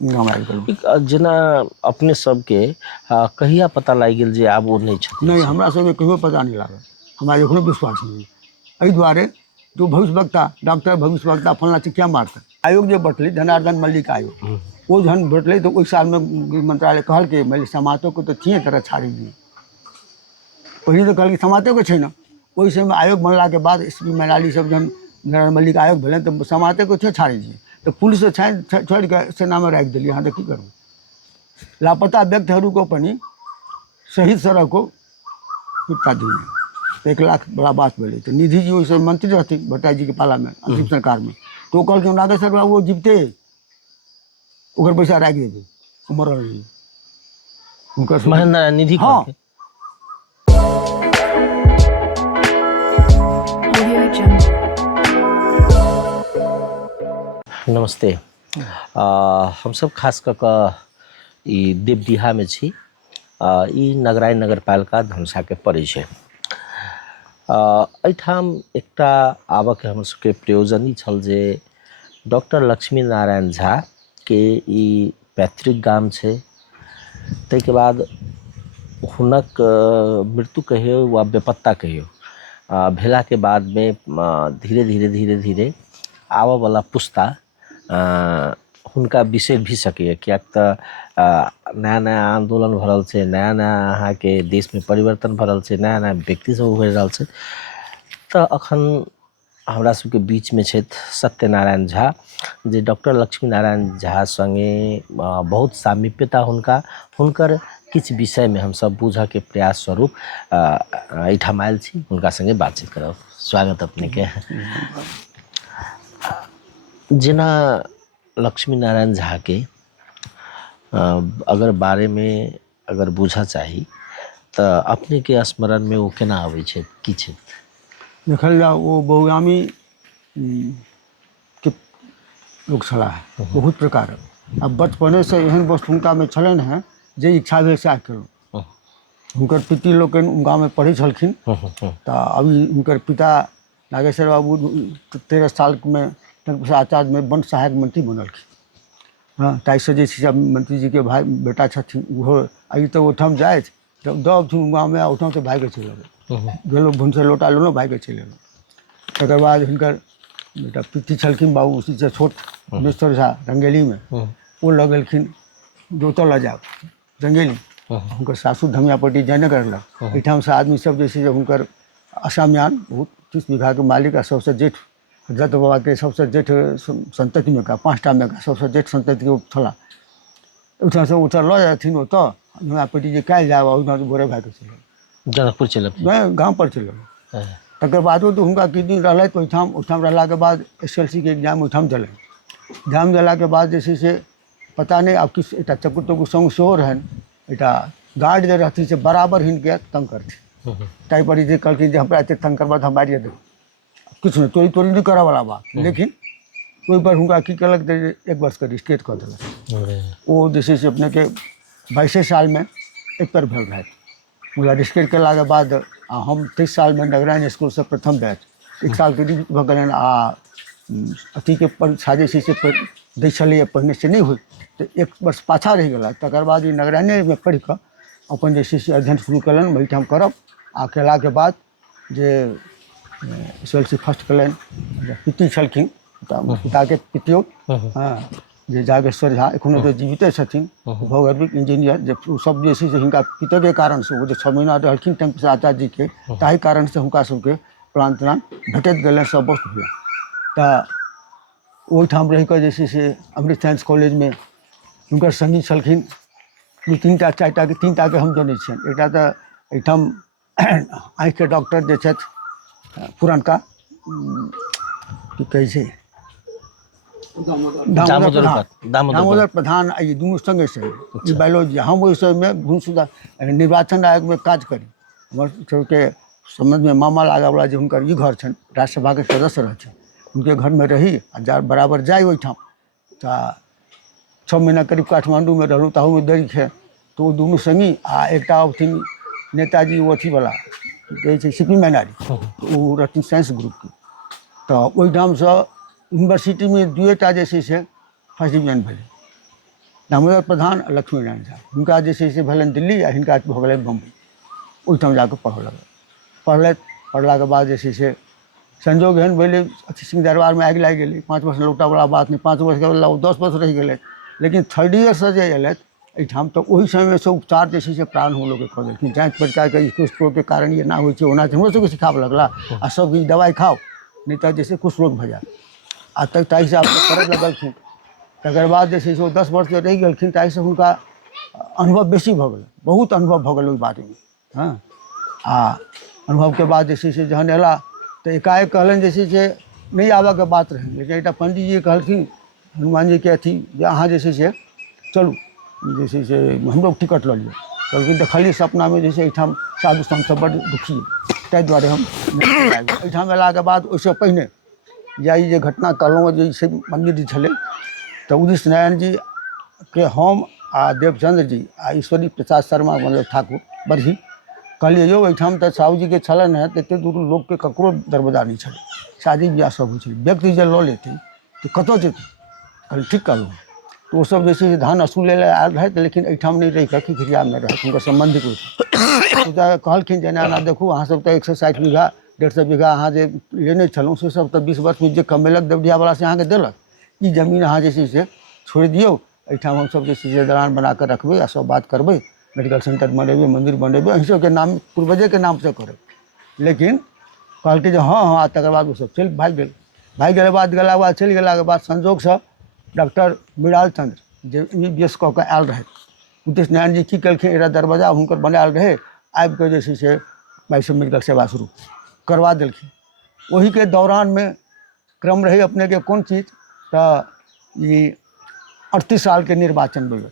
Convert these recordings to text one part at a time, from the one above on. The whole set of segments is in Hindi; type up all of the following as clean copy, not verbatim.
गाम आबि गेलहुँ। जेना अपने सबके कहिया पता लागि गेल जे आब ओ नहि छथिन? नहीं, हमरा सबके कहियो पता नहीं लागल, हमरा एखनो विश्वास नहीं। एहि दुआरे जो भविष्यवक्ता डॉक्टर भविष्यवक्ता फलना चीज क्या मारता आयोग जो बटलै जनार्दन मल्लिक आयोग, वो जहन बटलै तो ओहि सालमे गृह मंत्रालय कहलकै मैले समातोके तो थिए तरह छाड़ी दिए। पहले तो कहलकै समातोके छै न, ओहि समय आयोग बनलाके बाद एसपी मैनाली सब जहन जनार्दन मल्लिक आयोग भेलै तो समातोके छै छाड़ी दिए, तो पुलिस छोड़ि कऽ सेनामे राखि देलिए। अहाँ तऽ की करू, लापता व्यक्तिहरूको पनि शहीद सड़क को फिरता दिए। तो 1 लाख बड़ा बात भेलै। तो निधि जी ओहि समय मंत्री रहथिन भट्टाई जी के पाला में अंतिम सरकार में, तो कहलखिन नागेश्वर बाबू वो जीवते ओकर पैसा राखि देबै, ओ मरल रही हुनकर महेंद्र निधि हाँ। कहलकै। नमस्ते। हम सब खास कऽ कऽ ई देवबिहा में छी। ई नगराय नगरपालिका धनुषा के पड़ै छै। एहिठाम एकटा आबऽके हमर सबके प्रयोजन ई छल जे डॉक्टर लक्ष्मी नारायण झा के ई पैतृक गाम छै, ताहिके बाद हुनक मृत्यु कहियो वा बेपत्ता कहियो भेलाके बादमे धीरे धीरे आबऽवला पुस्ता हुनका बिसरि भी सकैए, किएक तऽ नया नया आंदोलन भऽ रहल छै, नया नया अहाँके देशमे परिवर्तन भऽ रहल छै, नया नया व्यक्ति सब उभरि रहल छै। तऽ अखन हमरा सबके बीचमे छथि सत्यनारायण झा, जे डॉक्टर लक्ष्मी नारायण झा संगे बहुत सामीप्यता हुनकर किछु विषयमे हमसब बूझऽके प्रयास स्वरूप एहिठाम आयल छी, हुनका संगे बातचीत करब। स्वागत अपनेके। जेना लक्ष्मी नारायण झा के अगर बारे में अगर बूझऽ चाही तऽ अपने के स्मरण में वो केना आबै छै, की छै? देखल जाओ वो बहुगामी के लोक छलाह, बहुत प्रकारक। आ बचपने से एहन वस्तु हुनका में छलनि हैं जे इच्छा भेल सएह केलहुँ। हुनकर पिति लोकनि गाँवमे पढ़ै छलखिन, तऽ अभी हुनकर पिता नागेश्वर बाबू 13 साल में आचार्य में वन सहायक मंत्री बनलखिन। हाँ, ताहिसँ जे छै से मंत्री जी के भाई बेटा छथिन, ओहो अभी तऽ ओहिठाम जाइत जब दबथिन गाँवमे ओहिठाम से भागि चलि अबै, गेलहुँ भुनसे लोटा लेलहुँ भागि चलि अयलहुँ। तकर बाद हिनकर बेटा पिति छलखिन बाबू उसी से छोट विश्वर झा रंगेली में, वो लऽ गेलखिन जे ओतऽ लऽ जायब रंगेली। हुनकर सासुर धमियापट्टी जयनगर लग, एहिठाम से आदमी सब जे छै से हुनकर असाम्यान बहुत 30 बीघा के मालिक आ सबसे जेठ दत्त बाबा के सबसे जेठ संतति में का 5टा में का सबसे जेठ संतति के छला। ओहिठाम से ओतऽ लऽ जाथिन, ओतऽ धमियापट्टी जे काल्हि जायब ओहिठाम से भोरे भागि चलि जनकपुर चलि गाँव पर चलि अयलहुँ। तकर बादो तो हुनका किछु दिन रहलथि ओहिठाम रहलाके बाद SLC के एग्जाम ओहिठाम देलनि। एग्जाम देलाके बाद जे छै से पता नहीं आब किछु एकटा चक्कू तक्कू संग सेहो रहनि, एकटा गार्ड जे रहथिन से बराबर हिनके तंग करथिन। ताहिपर जे कहलखिन जे हमरा एतेक तंग करबा तऽ हम मारिए देबै, किछु नहीं तोड़ी तोड़ी नहीं करऽवला बात। लेकिन ओहि पर हुनका की केलक तऽ 1 वर्षके रिस्ट्रेट कऽ देलक। ओ जे छै से अपनेके 22 साल में एक भेल रहथि। मुदा रिस्ट्रेट केलाके बाद हम 23 साल में नगरायन स्कूल से प्रथम बैच 1 साल के भऽ गेलनि। आ अथीके परीक्षा जे छै से दै छलैए पहिने से नहीं होइ, तो 1 वर्ष पाछा रहि गेला। तकर बाद ई नगरायने में पढ़ि कऽ अपन जे छै से अध्ययन शुरू कयलनि, ओहिठाम करब। आ केलाके बाद जे SLC फर्स्ट कयलनि, पिति छलखिन पिताके पितियो, हाँ, जे जागेश्वर झा एखनो तो जीविते छथिन, भौगोलिक इंजीनियर। जे ओ सब जे छै से हिनका पिताके कारण से ओ जे 6 महीना रहलखिन टेम्पल आचार्य जी के, ताहि कारण से हुनका सबके प्रांतनाम भेटैत गेलनि, सब वस्तु भेलनि। तऽ ओहिठाम रहि कऽ जे छै से अमृत साइंस कॉलेज में हुनकर संगी छलखिन 2-3टा 4टा के 3टा के हम जनै छियनि। एकटा तऽ एहिठाम आँखिके डॉक्टर जे छथि पुरनका की कहै छै दामोदर प्रधान, ई दुनू संगे संगे ई बायोलॉजी। हम ओहि समय में घुमसुदा निर्वाचन आयोग में काज करी, हमर सबके समझ में मामा लागऽवला जे हुनकर ई घर छनि, राज्यसभा के सदस्य रहथिन, उनके घर में रही आ बराबर जाय ओहिठाम। तऽ 6 महीना करीब काठमांडू में रहलहुँ, ताहू में देरी है। तो वो दुनू संगी आ एकटा अवथिन नेताजी अथीवला कहै छै CP मैनारी, ओ रहथिन साइंस ग्रुप के। तऽ ओहिठाम से यूनिवर्सिटी में 2टा जे छै से फर्स्ट डिवीजन भेलै। दामोदर प्रधान आ लक्ष्मी नारायण झा हुनका जे छै से भेलनि दिल्ली आ हिनका भऽ गेलनि बम्बई। ओहिठाम जाकऽ पढ़ऽ लगल। पढ़लथि, पढ़लाके बाद जे छै से संजोग एहन भेलै सिंह दरबारमे आगि लागि गेलै। 5 वर्ष लौटावला बात नहि, 5 वर्षके बदला ओ 10 वर्ष रहि गेलथि। लेकिन थर्ड ईयरसँ जे अयलथि एहिठाम तऽ ओहि समयमे से उपचार जे छै से प्राण हम लोगके कऽ देलखिन। जाँच पड़तालके ई कुष्ठ रोगके कारण ई एना होइ छै ओना छै, हमरो सबके सिखाबऽ लगला आ सब किछु दवाइ खाओ नहीं तऽ जैसे कुष्ठ रोग भऽ जायत। आ ताहि हिसाबसँ करऽ लगलखिन। तकर बाद जे छै से ओ 10 वर्ष जे रहि गेलखिन ताहिसँ हुनका अनुभव बेसी भऽ गेलै, बहुत अनुभव भऽ गेलै ओहि बारेमे। हाँ, आ अनुभवके बाद जे छै से जहन अयला तऽ एकाएक कहलनि जे छै से नहि आबऽके बात रहै। लेकिन एकटा पंडितजी कहलखिन हनुमान जीके अथी जे अहाँ जे छै से चलू जे छै से हमरो टिकट लऽ लिअ। कहलखिन देखलियै सपनामे जे छै एहिठाम साधु संत सब बड्ड दुखी अइ, ताहि दुआरे हम नहि आबि। एहिठाम अयलाके बाद ओहिसँ पहिने या ई जे घटना कहलहुँ जे छै मन्दिर जे छलै तऽ उदित नारायण जीके हम आ देवचंद्र जी आ ईश्वरी प्रसाद शर्मा मतलब ठाकुर बरही कहलिए यौ एहिठाम तऽ साहूजीके छलनि हेँ तऽ एतेक दूर लोकके ककरो दरबजा नहि छलै, शादी बियाह सब होइ छलै, व्यक्ति जे लऽ लेतै तऽ कतऽ जेतै। कहलिए ठीक कहलहुँ। तऽ ओसब जे छै से धान असूलै लए आयल रहथि लेकिन एहिठाम नहि रहि कऽ खिखरियामे रहथि, हुनकर सम्बन्धिक ओहिठाम। तऽ कहलखिन जे एना एना देखू अहाँसब तऽ 160 बीघा 150 बीघा अहाँ जे लेने छलहुँ से सब तऽ 20 वर्षमे जे कमेलक देवडियावला से अहाँके देलक। ई जमीन अहाँ जे छै से छोड़ि दियौ, एहिठाम हमसब जे छै से दलान बना कऽ रखबै आ सब बात करबै, मेडिकल सेंटर बनेबै, मंदिर बनेबै, अहीं सबके नाम पूर्वजेके नामसँ करबै। लेकिन कहलकै जे हाँ हाँ। तकर बाद ओसब चलि भागि गेल। भागि गेलाके बाद चलि गेलाके बाद संजोगसँ डॉक्टर मृणाल चंद्र जे MBBS कऽ कऽ आयल रहथि, उदित नारायण जी की केलखिन एकटा दरवाजा हुनकर बनायल रहै, आबि कऽ जे छै से बाइस मेडिकल सेवा शुरू करवा देलखिन। ओहीके दौरानमे क्रम रही अपनेके कोन चीज तऽ ई 38 सालके निर्वाचन बेर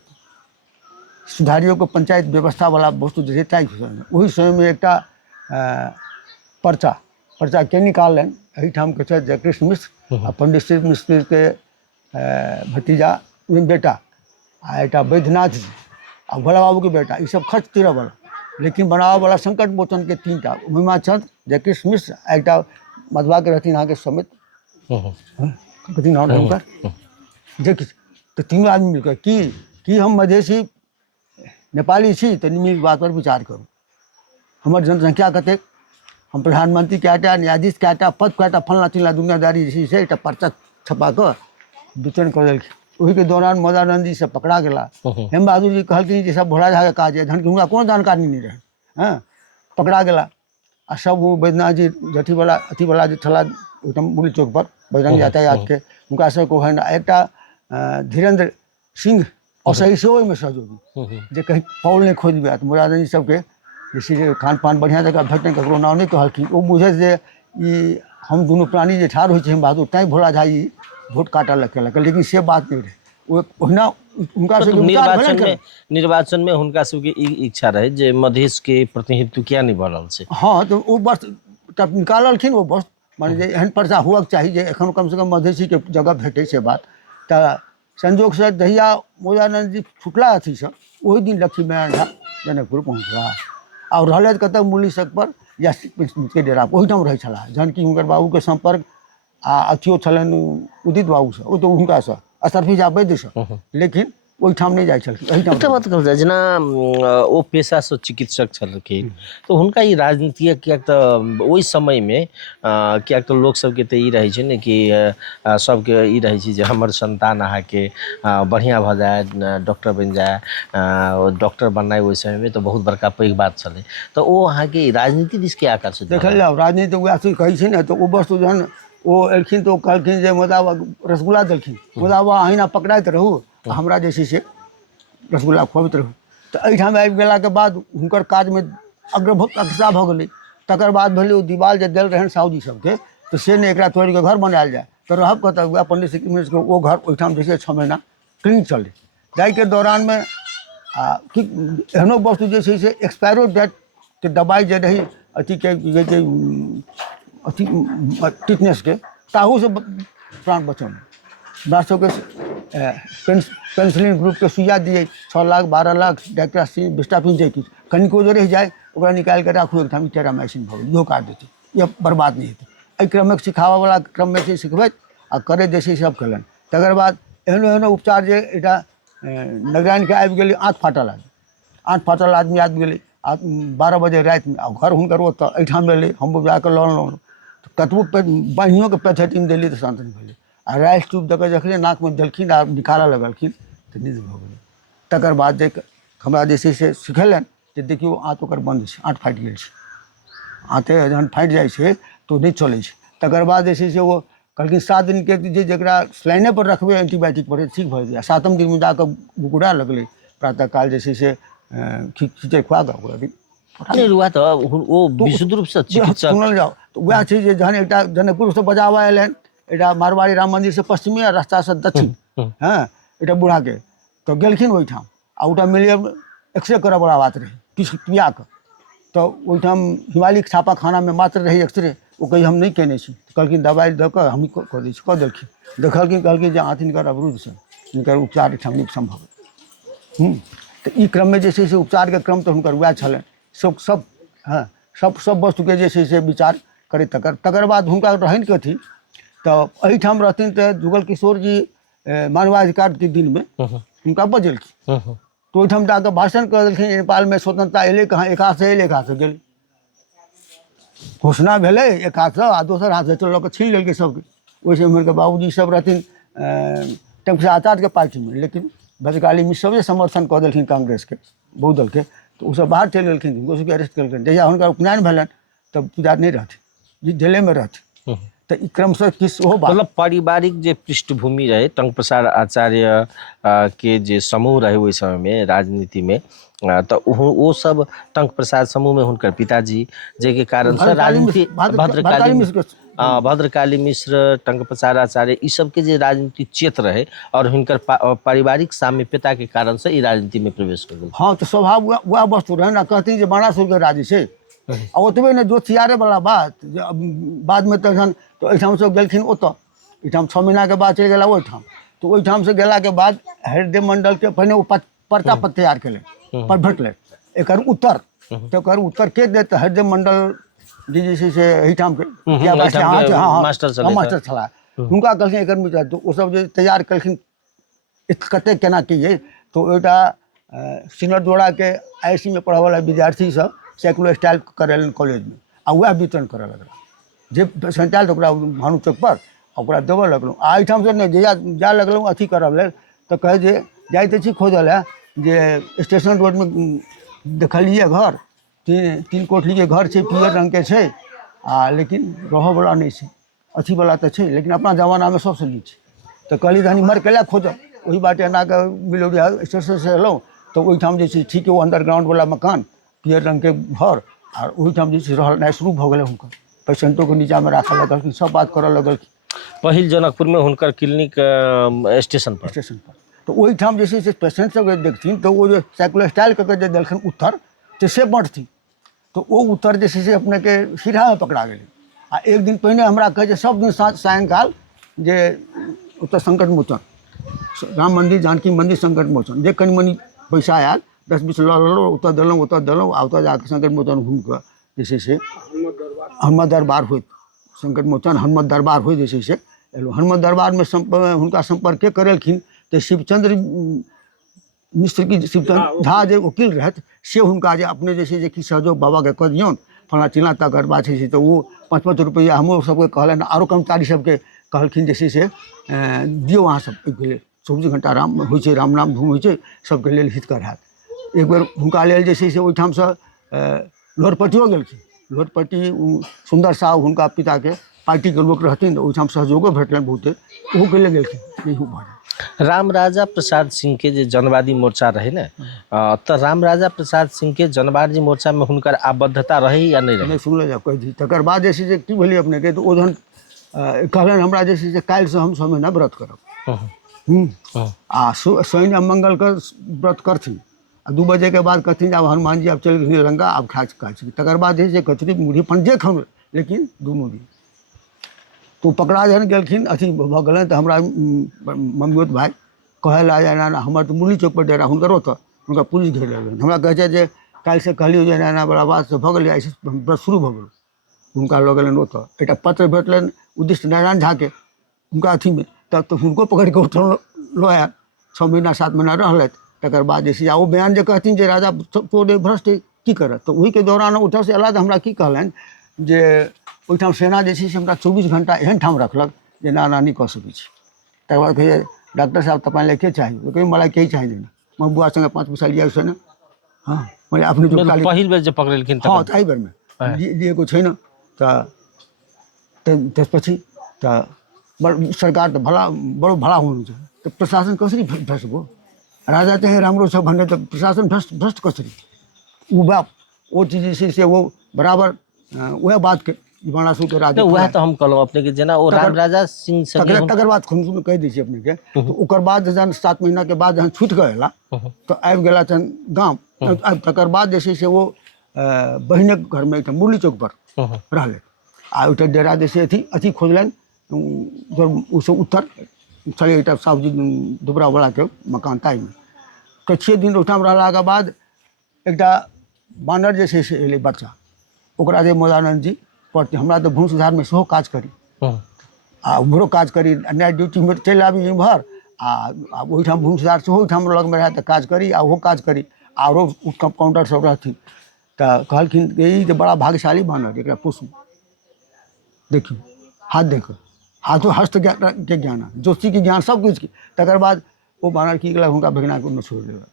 सुधारियों को पंचायत व्यवस्था वाला वस्तु जे ताहि समयमे ओहि समयमे एकटा पर्चा के निकाललनि एहिठामके छथि जयकृष्ण मिश्र आ पंडित श्री मिश्रके भतीजा बेटा आ एकटा वैद्यनाथ जी आ भोला बाबूके बेटा, ई सब खर्च तिरऽवला लेकिन बनाबऽवला संकट मोचनके 3टा महिमा चंद, जयकृष्ण मिश्र आ एकटा मधुबाके रहथिन अहाँके समेत कथी नाम रहै हुनकर जे किछु। तऽ तीनों आदमी मिलकर कि हम मधेसी नेपाली छी तऽ निम्न बात पर विचार करू, हमर जनसंख्या कतेक, हम प्रधानमंत्री कएटा, न्यायाधीश कएटा, पद कएटा, फल्ला चिल्ला दुनियादारी जे छै एकटा पर्चा छपा कऽ वितरण कऽ देलखिन। ओहीके दौरान मदानंद जी से पकड़ा गेला। हेम बहादुर जी कहलखिन जे सब भोला झाके काज है, जहन कि हुनका कोनो जानकारी नहीं रहे। हाँ, पकड़ा गेला आ सब वो बैद्यनाथ जी जठीवला अथीवला जे छला ओहिठाम मूल चौक पर बजरंग यातायातके हुनका सबके ओहन एकटा धीरेन्द्र सिंह असही सेहो ओहिमे सहयोगी जे कहीं पौल नहीं खोजबै तऽ मुरादन जी सबके जैसे जे खान पान बढ़िआँ जगह भेटै ककरो नाम नहीं कहलखिन। ओ बुझे जे ई हम दुनू प्राणी जे ठाढ़ होइ छै हेम बहादुर तैँ भोला झा ई वोट काटऽ लग केलक, लेकिन से बात नहीं रहे। ओ ओहिना हुनका सबके विचार भेलै छल। निर्वाचन में हुनका सबके ई इच्छा रहे जे मधेश के प्रतिनिधित्व किया नहीं भऽ रहल छै। हाँ, तो वो बस तब निकाललखिन वो बस माने जे एहन पर्चा हुअक चाही जे एखन कमसँ कम मधेसीके जगह भेटै से बात। तऽ संजोगसँ जहिया मोजानंद जी छुटला अथीसँ ओहि दिन लक्ष्मी नारायण झा जनकपुर पहुँचला और रहलथि कतऽ मूली सक पर या के डेरा ओहिठाम रहै छलाह। जहन कि हुनकर बाबूके सम्पर्क आ अथियो छलनि उदित बाबूसँ, ओ तऽ हुनकासँ असरफी वैद्यसँ, लेकिन ओहिठाम नहीं जाइ छलखिन, एहिठाम। एकटा बात कहल जाय जेना ओ पेशासँ चिकित्सक छलखिन तऽ हुनका ई राजनीतिक किएक तऽ ओहि समयमे किएक तऽ लोक सबके तऽ ई रहै छै ने कि सबके ई रहै छै जे हमर संतान अहाँके बढ़िआँ भऽ जाए, डॉक्टर बनि जाए। डॉक्टर बननाइ ओहि समयमे तऽ बहुत बड़का पैघ बात छलै। तऽ ओ अहाँके राजनीति दिस के आकर्षित देखल जाओ राजनीति वएह चीज कहै छै ने। तऽ ओ वस्तु जहन ओ एलखिन तऽ ओ कहलखिन जे मुदाबा रसगुल्ला देलखिन, मुदाबा अहिना पकड़ाइत रहू हमरा जे छै से रसगुल्ला खुआबैत रहू। तऽ एहिठाम आबि गेलाके बाद हुनकर काजमे अग्रता भऽ गेलै। तकर बाद भेलै ओ दीवाल जे देल रहनि साहूजी सबके तऽ से नहि एकरा तोड़ि कऽ घर बनायल जाए तऽ रहब कतऽ। वएह पंडित श्री मिश्रके ओ घर ओहिठाम जे छै 6 महीना क्लीन चललै। जाइके दौरानमे कि एहनो वस्तु जे छै से एक्सपायरो डेटके दवाइ जे रही अथीके अथी टिटनेसके ताहूसँ प्राण बचौने। हमरा सबके पेंसिलिन ग्रुपके सुइया दिए 6 लाख 12 लाख डाक्टरसिन विस्टापिन जे किछु कनिको जे रहि जाए ओकरा निकालि कऽ राखू एकठाम टेरामाइसिन भऽ गेल इहो काज देतै, यह बर्बाद नहीं हेतै। एहि क्रमक सिखाबऽवला क्रममे से सिखबैत आ करैत जे छै सब कयलनि। तकर बाद एहनो उपचार जे एकटा नगरानी के आबि गेली आँख फाटल आदमी आबि गेली 12 बजे रातिमे आ घर हुनकर ओतऽ एहिठाम भेलै। हम जाकऽ लऽ कतबो बाहियोके पैथेटिन देली तऽ शान्त नहि भेलै। आ राइस ट्यूब दऽ कऽ जखने नाकमे देलखिन आ निकालऽ लगलखिन तऽ निध भऽ गेलै। तकर बाद जे हमरा जे छै से सिखेलनि जे देखियौ आँत ओकर बन्द छै, आँत फाटि गेल छै। आँते जहन फाटि जाइ छै तऽ ओ नहि चलै छै। तकर बाद जे छै से ओ कहलखिन 7 दिनके जे जकरा स्लाइने पर रखबै एंटीबायोटिक पर ठीक भऽ जेतै। 7म दिनमे जाकऽ गुकुरा लगलै। प्रातःकाल जे छै से खिचड़ी खुआ कऽ ओकरा नहीं रुआ तो वो विशुद्ध रूप से चिकित्सक सुनल जाओ तो वह छै जे जहन एकटा जनकपुरसँ बजाबऽ अयलनि एकटा मारवाड़ी राम मन्दिरसँ पश्चिमी आ रास्तासँ दक्षिण, हँ एकटा बूढ़ाके तऽ गेलखिन ओहिठाम आ ओहिठाम मिलियम एक्सरे करऽ बला बात रहै पिया कऽ। तऽ ओहिठाम हिमालयके छापाखानामे मात्र रहै एक्सरे। ओ कही हम नहि केने छी। कहलखिन दवाइ दऽ कऽ हमही कऽ दै छी। कऽ देलखिन, देखलखिन, कहलखिन जे आँत हिनकर अवरुद्ध छनि, हिनकर उपचार एहिठाम नहि सम्भव। तऽ ई क्रममे जे छै से उपचारके क्रम तऽ हुनकर वएह छलनि। सब हाँ सब वस्तुके जे छै से विचार करैत तकर बाद हुनका रहनि कथी तऽ एहिठाम रहथिन तऽ जुगल किशोर जी मानवाधिकारके दिनमे हुनका बजेलखिन। तो ओहिठाम जाकऽ भाषण कऽ देलखिन नेपालमे स्वतंत्रता एलै कहाँ, एक हाथसँ एलै एक हाथसँ गेलै। घोषणा भेलै एक हाथसँ आ दोसर हाथसँ लऽ कऽ छीन लेलकै सबके। ओहिसँ हमरके बाबूजी सब रहथिन टंकसा आचार्यके पार्टीमे, लेकिन भद्रकाली मिश्र सब जे समर्थन कऽ देलखिन कांग्रेसके बहुदलके तऽ ओसब बाहर चलि गेलखिन, हुनको सबके अरेस्ट केलखिन। जहिया हुनकर उपनयन भेलनि तब पूजा नहीं रहथिन, जी जेलेमे रहथिन। तऽ ई क्रमशः किस ओहो बात मतलब पारिवारिक जे पृष्ठभूमि रहे टंकप्रसाद आचार्य के जे समूह रहे ओहि समय में राजनीति में तो वो सब टंकप्रसाद समूह में हुनकर पिताजी जे के कारण से राजनीति भद्रकाली मिश्र टंकप्रसाद आचार्य ई सब के जे राजनीतिक चेत रहे और हुनकर पारिवारिक सामीप्यता के कारण से ई राजनीति में प्रवेश कर गेल। हाँ तो स्वभाव वह वस्तु रहे ना। कहती जे बाणासुर के राज्य छै आ ओतबे ने जोशियारे वाला बात बाद में तखन तो एहिठाम से गेलखिन ओतऽ। एहिठाम 6 महीना के बाद चलि गेला ओहिठाम। तो ओहिठाम से गेला के बाद हृदय मंडल के पहिने ओ पर्चा पर तैयार केले पर भेटले एकर उत्तर। तो एकर उत्तर के देत हृदय मंडल जी जे छै से एहिठाम के मास्टर छला हुनका कहलखिन एकर मिटा। तो ओ सब जे तैयार केलखिन कते केना किए तो ओटा सिनरजोड़ा के आईसी में पढ़े वाला विद्यार्थी सब सेकुलर स्टाइल करेलन कॉलेज में आ वह वितरण करे लगला जे पेशेंटाइल ओकरा भानु चौक पर ओकरा देवऽ लगलहुँ। आ एहिठाम से ने जहिया जाए लगलहुँ अथी करब लेल तऽ कहे जे जाइते छी खोजल है जे स्टेशन रोड में देखलिए घर 3 कोठली के घर छै, पियर रंग के छै आ लेकिन रहऽ वाला नहीं छै, अथी वाला तऽ छै लेकिन अपना जमाना में सबसे नीक छै। तऽ कहली धनी मर कैला खोजब वही बाटे एना के बिलौरिया स्टेशन से एलहुँ तो ओहिठाम जे छै ठीक है वो अंडरग्राउंड वाला मकान पियर रंग के घर और ओहिठाम जे छै रहनाइ शुरू भऽ गेलै। हुनकर पेशेंटों के नीचा में राखऽ लगलखिन, सब बात करऽ लगलखिन। पहिल जनकपुर में हुनकर क्लिनिक स्टेशन पर तो ओहिठाम जे छै से पेशेंट सब देखथिन तो वो जो सेकुलर स्टाइल करके जे देलखिन उत्तर तो से बाँटथिन। तो वो उत्तर जे छै से अपने के सीधा में पकड़ा गेलै। आ एक दिन पहिने हमरा कहे जे सब दिन सायंकाल जे ओतऽ संकट मोचन राम मंदिर जानकी मंदिर संकट मोचन जे कनि मनी पैसा आयल 10-20 लऽ लेलहुँ ओतऽ देलहुँ आ ओतऽ जाकऽ संकट मोचन घूमि कऽ जे छै से हनुमत दरबार होइत संकट मोचन हनुमत दरबार होइत जे छै से एलहुँ। हनुमत दरबारमे हुनका सम्पर्क करेलखिन तऽ शिवचंद्र मिश्र की शिवचंद्र झा जे वकील रहथि से हुनका जे अपने जे छै जे कि सहयोग बाबाके कऽ दियौन फल्लाँ चिल्लाँ तकर बाद छै तऽ ओ 5-5 रुपैआ हमरो सबके कहलनि आरो कर्मचारी सबके कहलखिन जे छै से दियौ अहाँ सब एहिके लेल 24 घंटा राम होइ छै, राम नाम धूम होइ छै, सबके लेल हितकर हैत। एक बेर हुनका लेल जे छै से ओहिठामसँ लोहरपट्टियो गेलखिन। लोहरपट्टी सुन्दर साहु हुनका पिताके पार्टीके लोक रहथिन ओहिठाम सहयोगो भेटलनि बहुते ओहोके लेल गेलखिन। यही भऽ राम राजा प्रसाद सिंह के जे जनवादी मोर्चा रहे ने तो राम राजा प्रसाद सिंह के जनवादी मोर्चा में हुनकर आबद्धता रहे या नहीं रहे? सुनल जाओ कह दी। तकर बाद जे छै से की भेलै अपने के तो ओ जहन कहलनि हमरा जे छै से काल्हिसँ हम 6 महीना व्रत करब आ शनि आ मंगल के व्रत करथिन आ 2 बजे के बाद कहथिन आब हनुमान जी आब चलि गेलखिन लंका आब खाइ छी। तकर बाद जे छै कचरी मुरही अपन जे खाउ लेकिन 2 दिन तो पकड़ा जहन गेलखिन अथी भऽ गेलनि तऽ हमरा मम्मियोत भाय कहै ला एना एना हमर तऽ मुरली चौक पर डेरा हुनकर ओतऽ हुनका पुलिस घेर लेलनि। हमरा कहै छै जे काल्हिसँ कहलियौ जे एना एना बड़ा बात से भऽ गेलै आइसँ व्रत शुरू भऽ गेल। हुनका लऽ गेलनि ओतऽ एकटा पत्र भेटलनि उदिष्ट नारायण झाके हुनका अथीमे तब तऽ हुनको पकड़ि कऽ उठल लऽ आयल 6 महीना 7 महीना रहलथि तकर बाद जे छै ओ बयान जे कहथिन जे राजा चोर भ्रष्ट की करत, तऽ ओहिके दौरान ओहिठामसँ अयला तऽ हमरा की कहलनि जे ओहिठाम सेना जे छै से हमरा 24 घंटा एहन ठाम रखलक जे ना नहीं कऽ सकै छी। तकर बाद कहिए डॉक्टर साहब तपाईँलाई के चाहिए, कहिए मलाई केही चाहिँदैन, म बुवासँग 5 पैसा लिएको छैन। हाँ मैले आफ्नो जोग्यताले पहिल बेर जे पक्रेलखिन हाँ त एही बेरमा लिएको छैन। त्यसपछि त सरकार त बडो भला हुनुहुन्छ, त प्रशासन कसरी भ्रष्ट भयो? राजा चाहिँ राम्रो छ भन्ने त प्रशासन भ्रष्ट कसरी? वो चीज से वो बराबर वह बात के बाणासुर के राजा वह तो हम कहलहुँ अपने के जेना ओ रामराजा सिंह तकर बाद खुनसुन कहि दै छी अपने के। तो ओकर बाद जहन 7 महीना के बाद जहन छूटि गएला तो आबि गेला छन गाँव। तकर बाद जे छै से वो बहिने घरमे एकटा मुरली चौक पर रहले आ ओइटा डेरा जे छै अथी खोजलनि उसो उत्तर छलै एकटा साहबजी दुबरावला के मकान ताइमे। तो 6 दिन ओहिठाम रहलाके बाद एकटा बानर जे छै से एलै बच्चा, ओकरा जे मदानंद जी पढ़ते हमरा तऽ भूम सुधारमे सेहो काज करी आ उम्हरो काज करी, नाइट ड्यूटीमे चलि आबी इम्हर आ ओहिठाम भूम सुधार सेहो ओहिठाम लगमे रहै तऽ काज करी आ ओहो काज करी, आरो काउंटर सब रहथिन। तऽ कहलखिन ई तऽ बड़ा भाग्यशाली बानर, एकरा पोसू। देखियौ हाथ देखो, हाथों हस्त के ज्ञान, ज्योति के ज्ञान, सब कुछ। तकर बाद वो बानर की केलक, हुनका भगनाके ओहिमे छोड़ि देलक।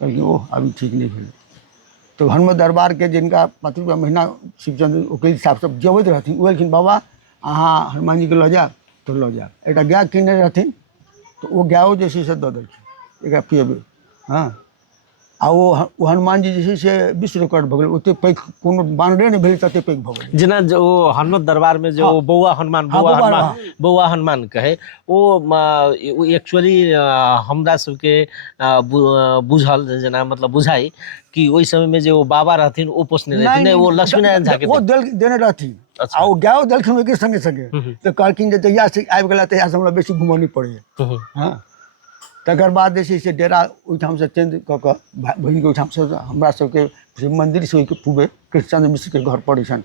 कहलखिन ओह अभी ठीक नहीं भेल। तो हनुमत दरबार के जिनका 5 रुपया महीना शिवचंद्र वकील साहब सब जबैत रहथिन, ओ एलखिन बाबा अहाँ हनुमान जी के लऽ जा तो लऽ जा। एकटा गाय किने रहथिन तो वो गायो जे छै से दऽ देलखिन एकरा पिएबै। हाँ आ वो हनुमान जी जे छै से विश्व रिकॉर्ड भऽ गेल, ओते पैघ कोनो बानरे नहि भेल तते पैघ भऽ गेल। जेना जो हनुमत दरबार में जो बौआ हनुमान कहे वो एक्चुअली हमरा सबके बुझल जेना मतलब बुझाई कि ओहि समय में जो बाबा रहथिन ओ पोसने रहथिन, नहीं वो लक्ष्मीनारायण झा के वो देने रहथिन। आ वो गायो देलखिन ओके संगे संगे। तो कहलखिन जे जहिया से आबि गेला तहिया से हमरा बेसी घुमऽ नहि पड़ैया। हाँ तकर बाद जे छै से डेरा ओहिठाम से चेंज कऽ कऽ बहिनके ओहिठाम से हमरा सबके शिव मंदिर से ओहिके पूबे कृष्णचंद्र मिश्र के घर पड़ै छनि।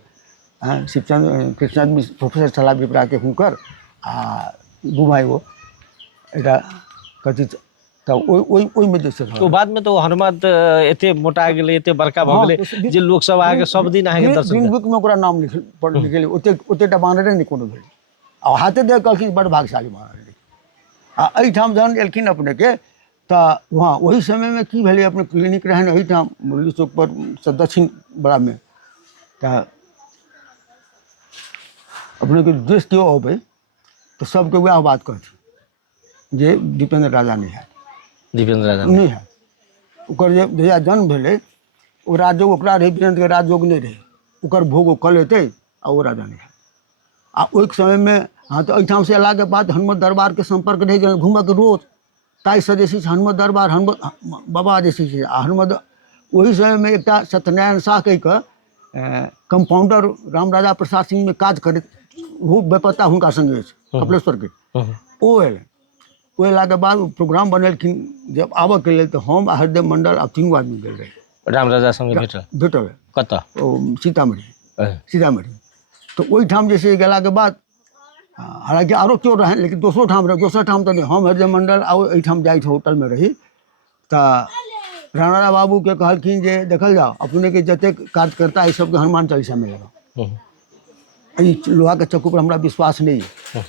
शिवचंद्र कृष्णचंद्र मिश्र प्रोफेसर छलाह विपरा के हुनकर आ घुमाइ वो एकटा कथी तऽ ओहिमे जे छै तो बाद में तो हनुमत एते मोटा गेलै, एते बड़का भऽ गेलै जे लोक सब आके सब दिन आके दर्शन ग्रीन बुक में ओकरा नाम लिखल गेलै। ओतेटा बानरे नहि कोनो भेल आ हाथे देख कहलखिन बड़ भाग्यशाली बानर। आ एहिठाम जहन एलखिन अपने के तऽ वहाँ वही समय में की भेलै, अपने क्लिनिक रहनि एहिठाम मुरली चौक पर से दक्षिण बड़ा में। तऽ अपने के देश केओ अबै तो सबके वएह बात कहथिन जे दीपेंद्र राजा नहीं है, दीपेंद्र राजा नहीं है। ओकर जे जहिया जन्म भेलै ओ राजयोग ओकरा रहै, वीरेंद्र के राजयोग नहीं रहे, ओकर भोग ओ कऽ लेतै आ ओ राजा नहीं है। आ ओहि समय में हाँ तो एहिठाम से अयलाके बाद हनुमत दरबार के संपर्क रहि गेल घूमक रोज। ताहिसँ जे छै से हनुमत दरबार हनुमत बाबा जे छै से आ हनुमत ओहि समय में एकटा सत्यनारायण शाह कहि कऽ कंपाउंडर रामराजा प्रसाद सिंह में काज करैत ओ बेपत्ता हुनका संगे अछि कपिलेश्वर के। ओ एलै, ओ अयलाके बाद प्रोग्राम बनेलखिन जब आबऽ के लेल, तऽ हम आ हरदेव मंडल आ 3 आदमी गेल रही रामराजा संगे भेटल कतऽ ओ सीतामढ़ी। तो ओहिठाम जे छै गेलाके बाद हालांकि आरो केओ रहनि लेकिन दोसरो ठाम रहे, दोसर ठाम तऽ नहीं, हम हरदेव मंडल आ एहिठाम जाइत होटल में रही। तऽ राणा बाबू के कहलखिन जे देखल जाओ अपने के जतेक कार्यकर्ता ई सबके हनुमान चालीसा में लगाओ, ई लोहा के चक्कू पर हमरा विश्वास नहीं है।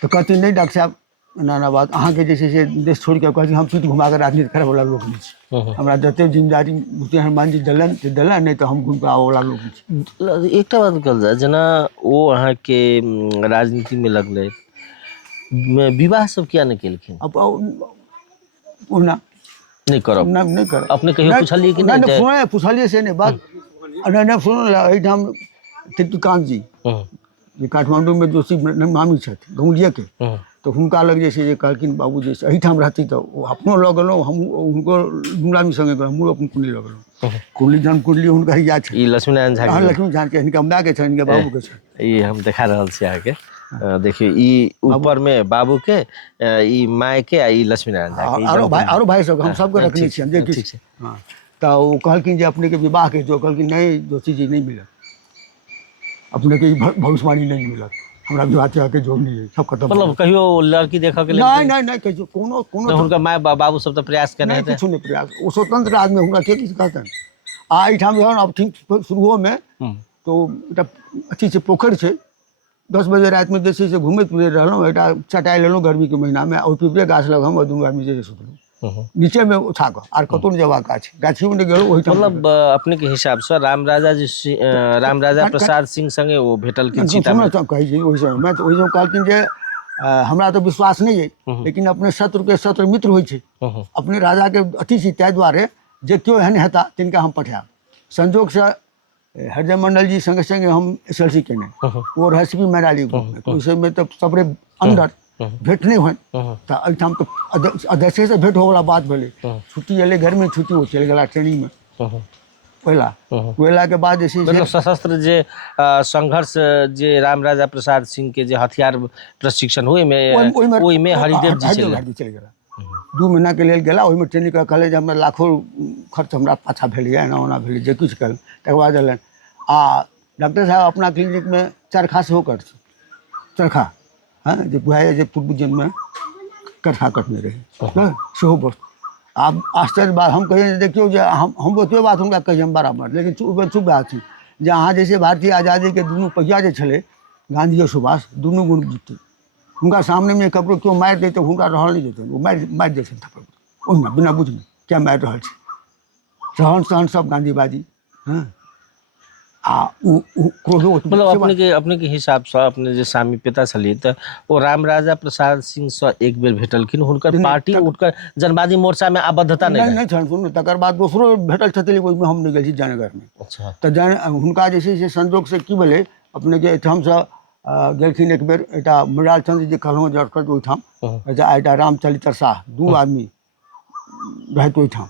तो कहती नहीं डॉक्टर साहब नाना बात अहाँ के जे छै से देश छोड़ के कहती हम पीठ घुमा के राजनीति करे वाला लोग नहीं छी, हमरा जते जिम्मेदारी हनुमान जी दिलन तऽ दिलन, नहीं तो हम घूम के आबऽ वाला लोग नहीं छी। एकटा बात कहल जाए जेना ओ अहाँ के राजनीति में लगले, विवाह सब किया नहीं केलखिन? अब ओना नहीं करब नहीं कर अपने कहियो पूछलिए कि नहीं? सुने पूछलिए से नहीं बात नहीं सुन एहिठाम टिप्तिकांत जी जे काठमांडू में जोशी मामी छथि गौलिये के, तो हुनका लग जे छै जे कहलखिन बाबू जे एहिठाम रहती तऽ ओ अपनो लऽ गेलहुँ, हम हुनको गुमरामी संगे गेलहुँ, हमहूँ अपन कुंडली लऽ गेलहुँ। कुंडली जहन कुंडली हुनकर इएह छै, ई लक्ष्मीनारायण झा के, लक्ष्मी झा के हिनका माय के छनि, हिनका बाबू के छनि। ई हम देखा रहल छी अहाँ के, देखियो ई ऊपर में बाबू के, ई माय के, ई लक्ष्मीनारायण झा के, आरो भाई सब हम सबके रखने छियै जे किछु। हाँ तऽ ओ कहलखिन जे अपने के विवाह के जो कहलखिन नहीं जोशी जी नहीं मिलत, अपने के भविष्यवाणी नहीं मिलत। हमरा विवाह तिवाह के जोड़ नहीं है, सब खत्म। मतलब कहियो लड़की देखा के नहीं नहीं नहीं कहियो कोनो कोनो हुनका माय बाबू सब तो प्रयास करने नहीं थे। कुछ नहीं प्रयास, वो स्वतंत्र आदमी हुनका के किसी कहते हैं आ एठाम जहन अब ठीक शुरुओ में तो एटा अथी छै पोखर छै, 10 बजे रात में जैसे घूमैत फिरैत रहलहुँ, एटा चटाई लेलहुँ गर्मी के महीना में, और पिपरे गाछ लग हम दुनू आदमी जे सुतलहुँ नीचे में उठा कऽ, आर कतौ नहीं जेबाक गाछ गाछियो में गेलहुँ ओहिठाम। मतलब अपने के हिसाब से राम राजा प्रसाद सिंह संगे वो भेटल कि सीता में कहै छी ओहि समय में, तऽ ओहि समय कहलखिन जे हमरा तो विश्वास नहीं है, लेकिन अपने शत्रु के शत्रु मित्र होइ छै, अपने राजा के अथी छी, ताहि दुआरे जे केओ एहन हेता तिनका हम पठायब। संजोग से हृदय मंडल जी संगे संगे हम SLC केने, वो रहस्यी मैराली तो उस में तो सबरे अंदर भेंट नहीं हुए, तो एहिठाम तो अध्यक्ष से भेंट होवला बात भेले, छुट्टी एले घर में, छुट्टी वो चल गया ट्रेनिंग में पहिला, कोयला के बाद जैसे मतलब सशस्त्र जे संघर्ष जे राम राजा प्रसाद सिंह के जे हथियार प्रशिक्षण हुए में हरिदेव जी चल गया 2 महीना के लेल गेला, ओहिमे ट्रेनिंग के कहले जे हमरा लाखों खर्च हमरा पाछा भेलै, एना ओना भेलै, जे किछु कल तकर बाद एलन आ डॉक्टर साहब अपना क्लिनिक में चरखा सेहो कट छै, चरखा हाँ जे बुझाइए जे पूर्व जन्म में चरखा कटने रहे सेहो वस्तु। आब आश्चर्य बात हम कहिए देखियो जे हम ओतबे बात हुनका कहिए हम बराबर, लेकिन चुप बात छै जे अहाँ जैसे भारतीय आज़ादी के दुनू पहिया जे छलै गांधी और सुभाष दुनू गुण बुझतै, हुनका सामने में ककरो क्यों मारि दे तो हुनका रहल नहीं जेतै, वो मारि दै छथिन थप्पड़ ओहिना बिना बुझने क्या मारि रहल छै, रहन सहन सब गांधीवादी हाँ आ क्रोधो। मतलब अपने के हिसाब से अपने जे स्वामी पिता छलिए तो वो राम राजा प्रसाद सिंह से एक बेर भेटलखिन, हुनकर पार्टी उठकर जनवादी मोर्चा में आबद्धता नहीं छल, सुनू तकर बाद दोसरो भेटल छथिन, ओहिमे हम नहीं गेल छी जयनगर में। अच्छा तो हुनका जे छै से संजोग से की भेलै, अपने के एहिठाम से गेलखिन एक बेर, एटा मृणाल चंद्र जी कहलहुँ जड़कर ओहिठाम, एटा रामचरित्र शाह 2 आदमी रहत ओहिठाम